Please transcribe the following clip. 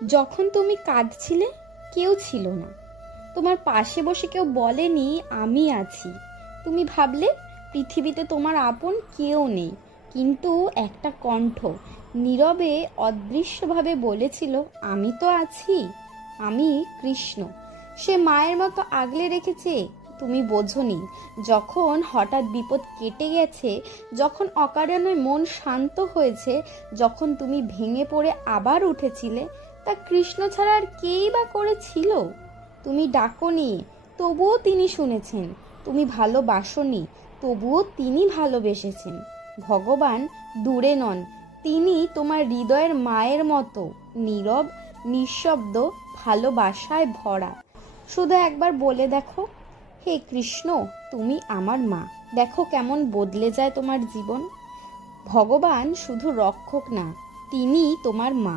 যখন তুমি কাঁদছিলে কেউ ছিল না, তোমার পাশে বসে কেউ বলেনি আমি আছি। তুমি ভাবলে পৃথিবীতে তোমার আপন কেউ নেই, কিন্তু একটা কণ্ঠ নীরবে অদৃশ্যভাবে বলেছিল আমি তো আছি, আমি কৃষ্ণ। সে মায়ের মতো আগলে রেখেছে। তুমি বোঝনি, যখন হঠাৎ বিপদ কেটে গেছে, যখন অকারণে মন শান্ত হয়েছে, যখন তুমি ভেঙে পড়ে আবার উঠেছিলে, তা কৃষ্ণ ছাড়া আর কেই বা করেছিল? তুমি ডাকনি, তবুও তিনি শুনেছেন। তুমি ভালোবাসনি, তবুও তিনি ভালোবেসেছেন। ভগবান দূরে নন, তিনি তোমার হৃদয়ের মায়ের মতো, নীরব, নিঃশব্দ, ভালোবাসায় ভরা। শুধু একবার বলে দেখো, হে কৃষ্ণ, তুমি আমার মা। দেখো কেমন বদলে যায় তোমার জীবন। ভগবান শুধু রক্ষক না, তিনি তোমার মা।